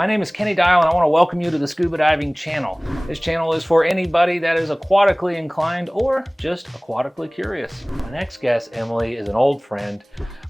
My name is Kenny Dyal and I want to welcome you to the Scuba Diving channel. This channel is for anybody that is aquatically inclined or just aquatically curious. My next guest, Emily, is an old friend.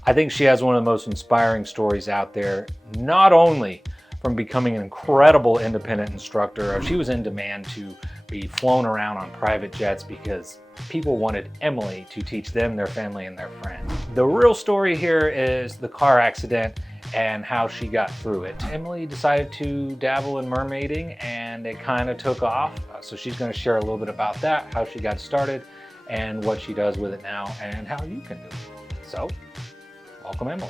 I think she has one of the most inspiring stories out there, not only from becoming an incredible independent instructor. She was in demand to be flown around on private jets because people wanted Emily to teach them, their family, and their friends. The real story here is the car accident and how she got through it. Emily decided to dabble in mermaiding and it kind of took off. So she's going to share a little bit about that, how she got started and what she does with it now and how you can do it. So, welcome Emily.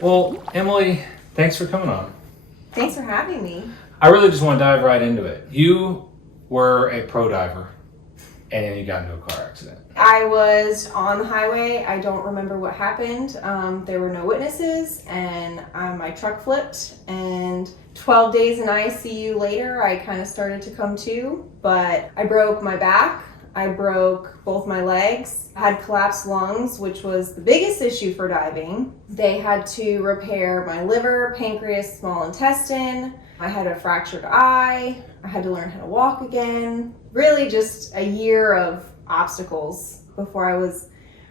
Well, Emily, thanks for coming on. Thanks for having me. I really just want to dive right into it. You were a pro diver and then you got into a car accident. I was on the highway. I don't remember what happened. There were no witnesses and my truck flipped, and 12 days in ICU later, I kind of started to come to, but I broke my back. I broke both my legs. I had collapsed lungs, which was the biggest issue for diving. They had to repair my liver, pancreas, small intestine. I had a fractured eye. I had to learn how to walk again. Really just a year of obstacles before I was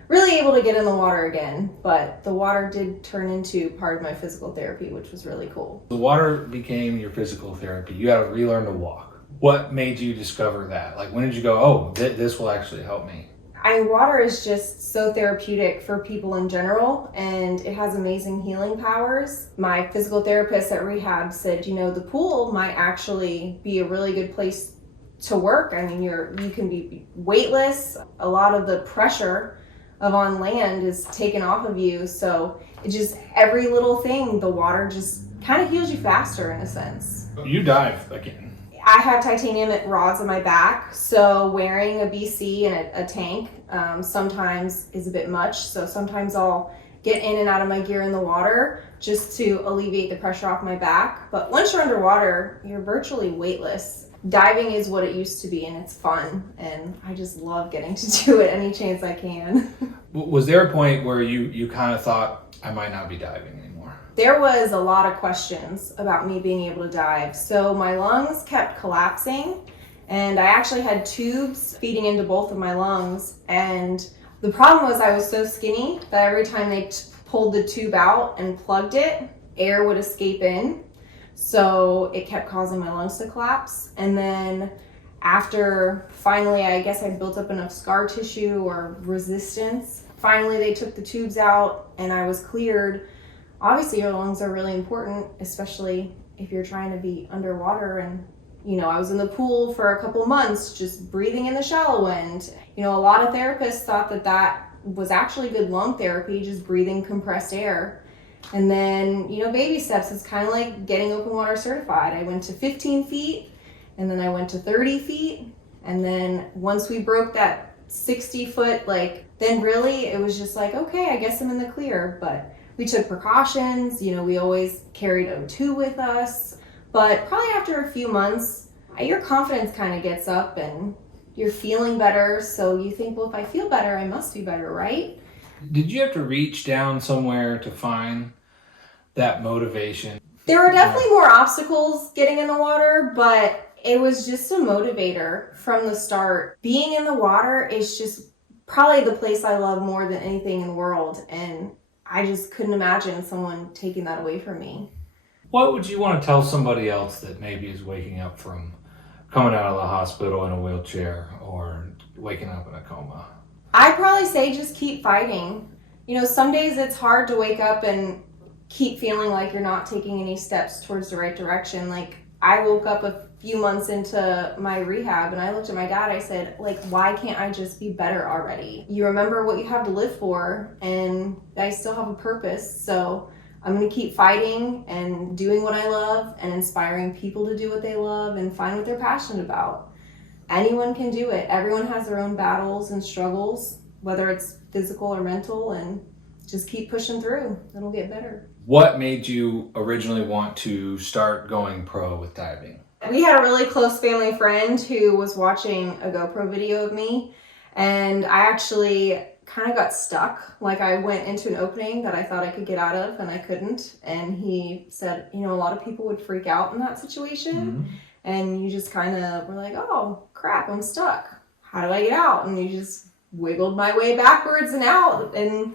really able to get in the water again. But the water did turn into part of my physical therapy, which was really cool. The water became your physical therapy. You had to relearn to walk. What made you discover that? Like, when did you go, oh, this will actually help me? Water is just so therapeutic for people in general, and it has amazing healing powers. My physical therapist at rehab said, you know, the pool might actually be a really good place to work. I mean, you can be weightless. A lot of the pressure of on land is taken off of you. So it just, every little thing, the water just kind of heals you faster in a sense. You dive again. I have titanium rods on my back, so wearing a BC and a tank sometimes is a bit much. So sometimes I'll get in and out of my gear in the water just to alleviate the pressure off my back. But once you're underwater, you're virtually weightless. Diving is what it used to be, and it's fun, and I just love getting to do it any chance I can. Was there a point where you kind of thought, I might not be diving anymore? There was a lot of questions about me being able to dive. So my lungs kept collapsing, and I actually had tubes feeding into both of my lungs. And the problem was I was so skinny that every time they pulled the tube out and plugged it, air would escape in. So it kept causing my lungs to collapse. And then after finally, I guess I built up enough scar tissue or resistance. Finally, they took the tubes out and I was cleared. Obviously, your lungs are really important, especially if you're trying to be underwater. And, you know, I was in the pool for a couple months just breathing in the shallow end. You know, a lot of therapists thought that was actually good lung therapy, just breathing compressed air. And then, you know, baby steps is kind of like getting open water certified. I went to 15 feet and then I went to 30 feet. And then once we broke that 60 foot, then really it was just like, okay, I guess I'm in the clear. But we took precautions, you know, we always carried O2 with us. But probably after a few months, your confidence kind of gets up and you're feeling better. So you think, well, if I feel better, I must be better, right? Did you have to reach down somewhere to find that motivation? There were definitely more obstacles getting in the water, but it was just a motivator from the start. Being in the water is just probably the place I love more than anything in the world. And I just couldn't imagine someone taking that away from me. What would you want to tell somebody else that maybe is waking up from coming out of the hospital in a wheelchair or waking up in a coma? I'd probably say just keep fighting. You know, some days it's hard to wake up and keep feeling like you're not taking any steps towards the right direction. Like, I woke up a few months into my rehab and I looked at my dad, I said, why can't I just be better already? You remember what you have to live for, and I still have a purpose. So I'm going to keep fighting and doing what I love and inspiring people to do what they love and find what they're passionate about. Anyone can do it. Everyone has their own battles and struggles, whether it's physical or mental, and just keep pushing through. It'll get better. What made you originally want to start going pro with diving? We had a really close family friend who was watching a GoPro video of me, and I actually kind of got stuck. Like I went into an opening that I thought I could get out of and I couldn't. And he said, you know, a lot of people would freak out in that situation. Mm-hmm. And you just kind of were like, oh crap, I'm stuck. How do I get out? And you just wiggled my way backwards and out. And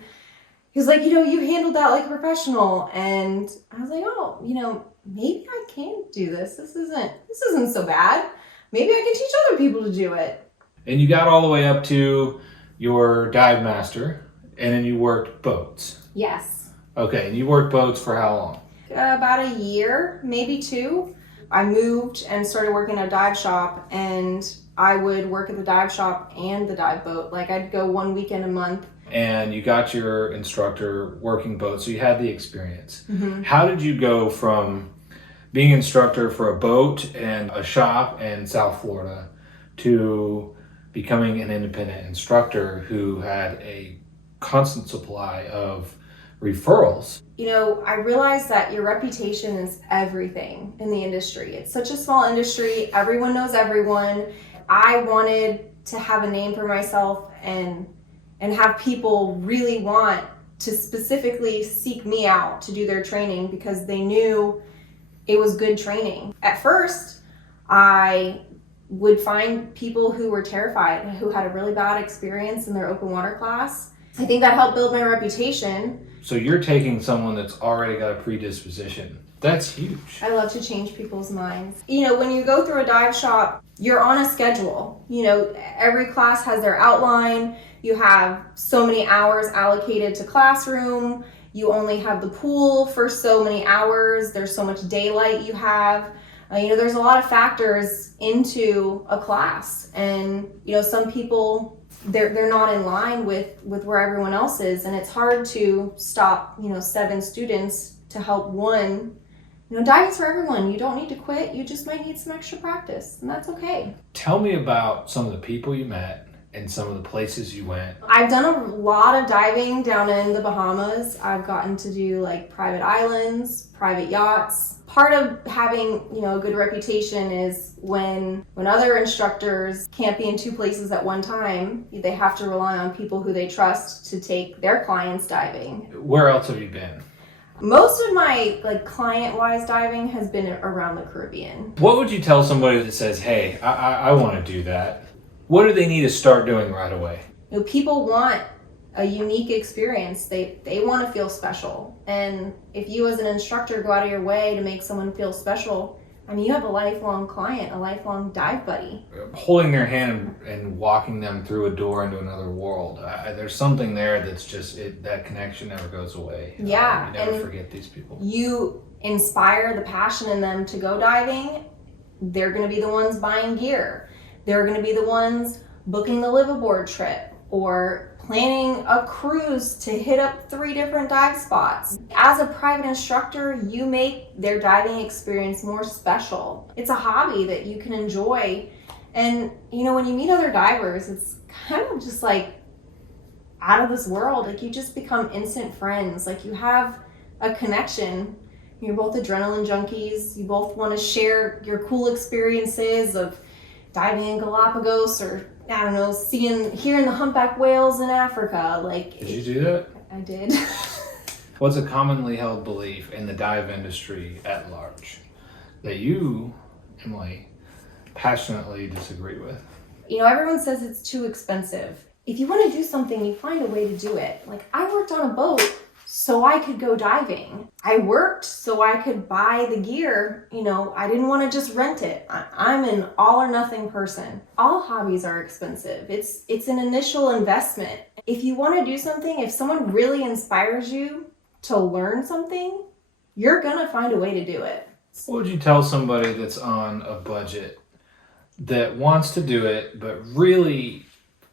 he was like, you know, you handled that like a professional. And I was like, oh, you know, maybe I can do this. This isn't so bad. Maybe I can teach other people to do it. And you got all the way up to your dive master, and then you worked boats. Yes. Okay, and you worked boats for how long? About a year, maybe 2. I moved and started working at a dive shop, and I would work at the dive shop and the dive boat. Like I'd go 1 weekend a month. And you got your instructor working boats, so you had the experience. Mm-hmm. How did you go from being instructor for a boat and a shop in South Florida to becoming an independent instructor who had a constant supply of referrals? You know, I realized that your reputation is everything in the industry. It's such a small industry. Everyone knows everyone. I wanted to have a name for myself and have people really want to specifically seek me out to do their training because they knew it was good training. At first, I would find people who were terrified, who had a really bad experience in their open water class. I think that helped build my reputation. So you're taking someone that's already got a predisposition. That's huge. I love to change people's minds. You know, when you go through a dive shop, you're on a schedule. You know, every class has their outline. You have so many hours allocated to classroom. You only have the pool for so many hours. There's so much daylight you have. You know, there's a lot of factors into a class. And, you know, some people, they're not in line with where everyone else is. And it's hard to stop, you know, 7 students to help one. You know, diving's for everyone. You don't need to quit. You just might need some extra practice, and that's okay. Tell me about some of the people you met and some of the places you went. I've done a lot of diving down in the Bahamas. I've gotten to do like private islands, private yachts. Part of having, you know, a good reputation is when other instructors can't be in 2 places at one time, they have to rely on people who they trust to take their clients diving. Where else have you been? Most of my like client-wise diving has been around the Caribbean. What would you tell somebody that says, hey, I want to do that? What do they need to start doing right away? You know, people want a unique experience. They want to feel special. And if you as an instructor go out of your way to make someone feel special, I mean, you have a lifelong client, a lifelong dive buddy. Holding their hand and walking them through a door into another world. There's something there that's just, that connection never goes away. Yeah. You never forget these people. You inspire the passion in them to go diving. They're going to be the ones buying gear. They're going to be the ones booking the liveaboard trip or planning a cruise to hit up 3 different dive spots. As a private instructor, you make their diving experience more special. It's a hobby that you can enjoy. And, you know, when you meet other divers, it's kind of just like out of this world. Like you just become instant friends. Like you have a connection. You're both adrenaline junkies. You both want to share your cool experiences of diving in Galapagos or, I don't know, hearing the humpback whales in Africa. Like, did you do that? I did. What's a commonly held belief in the dive industry at large that you, Emily, passionately disagree with? You know, everyone says it's too expensive. If you want to do something, you find a way to do it. Like, I worked on a boat so I could go diving. I worked so I could buy the gear. You know, I didn't want to just rent it. I'm an all or nothing person. All hobbies are expensive. It's an initial investment. If you want to do something, if someone really inspires you to learn something, you're gonna find a way to do it. What would you tell somebody that's on a budget that wants to do it but really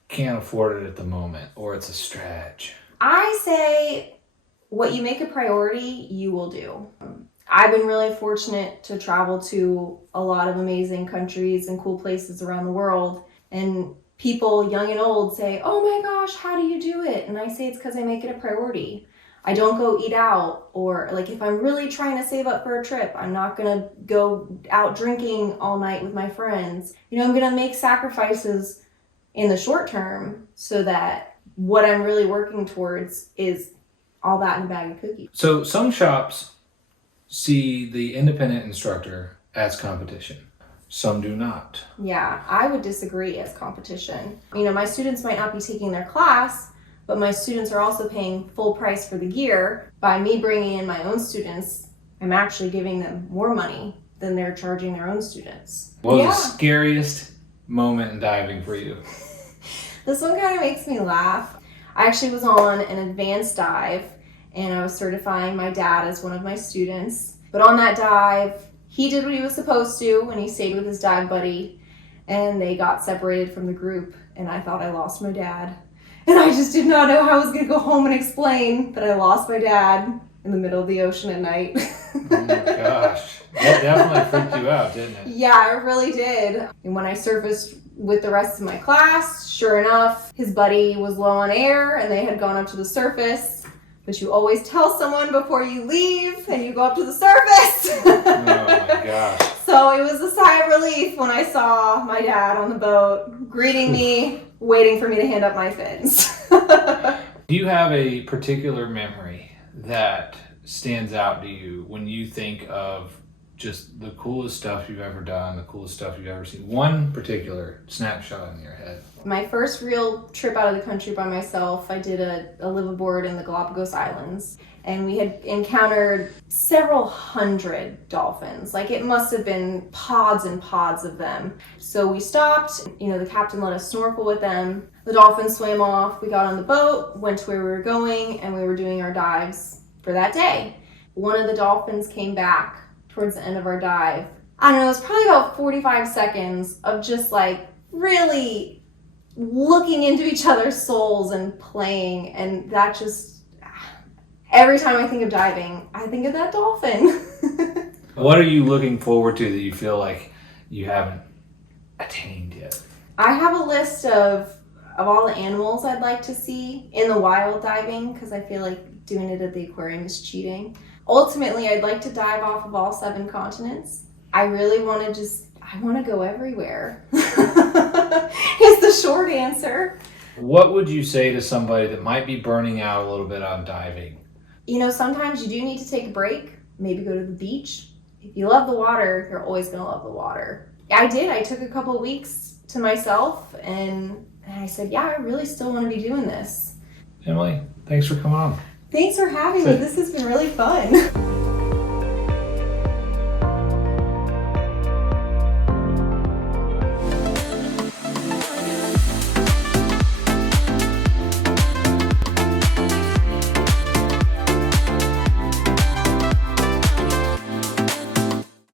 can't afford it at the moment, or it's a stretch? I say, what you make a priority, you will do. I've been really fortunate to travel to a lot of amazing countries and cool places around the world. And people, young and old, say, oh my gosh, how do you do it? And I say it's because I make it a priority. I don't go eat out, or like if I'm really trying to save up for a trip, I'm not gonna go out drinking all night with my friends. You know, I'm gonna make sacrifices in the short term so that what I'm really working towards is all that in a bag of cookies. So some shops see the independent instructor as competition. Some do not. Yeah, I would disagree as competition. You know, my students might not be taking their class, but my students are also paying full price for the gear. By me bringing in my own students, I'm actually giving them more money than they're charging their own students. What was the scariest moment in diving for you? This one kind of makes me laugh. I actually was on an advanced dive and I was certifying my dad as one of my students. But on that dive, he did what he was supposed to and he stayed with his dive buddy and they got separated from the group and I thought I lost my dad. And I just did not know how I was going to go home and explain that I lost my dad in the middle of the ocean at night. Oh my gosh. That definitely freaked you out, didn't it? Yeah, it really did. And when I surfaced with the rest of my class, sure enough, his buddy was low on air and they had gone up to the surface. But you always tell someone before you leave and you go up to the surface. Oh my gosh. So it was a sigh of relief when I saw my dad on the boat greeting me, waiting for me to hand up my fins. Do you have a particular memory that stands out to you when you think of just the coolest stuff you've ever done, the coolest stuff you've ever seen? One particular snapshot in your head. My first real trip out of the country by myself, I did a live aboard in the Galapagos Islands. And we had encountered several hundred dolphins. Like it must have been pods and pods of them. So we stopped, you know, the captain let us snorkel with them. The dolphins swam off, we got on the boat, went to where we were going, and we were doing our dives for that day. One of the dolphins came back towards the end of our dive. I don't know, it was probably about 45 seconds of just like really looking into each other's souls and playing, and that just, every time I think of diving, I think of that dolphin. What are you looking forward to that you feel like you haven't attained yet? I have a list of all the animals I'd like to see in the wild diving because I feel like doing it at the aquarium is cheating. Ultimately, I'd like to dive off of all 7 continents. I really want to I want to go everywhere. Is the short answer. What would you say to somebody that might be burning out a little bit on diving? You know, sometimes you do need to take a break, maybe go to the beach. If you love the water, you're always going to love the water. I did. I took a couple weeks to myself and I said, yeah, I really still want to be doing this. Emily, thanks for coming on. Thanks for having me. This has been really fun.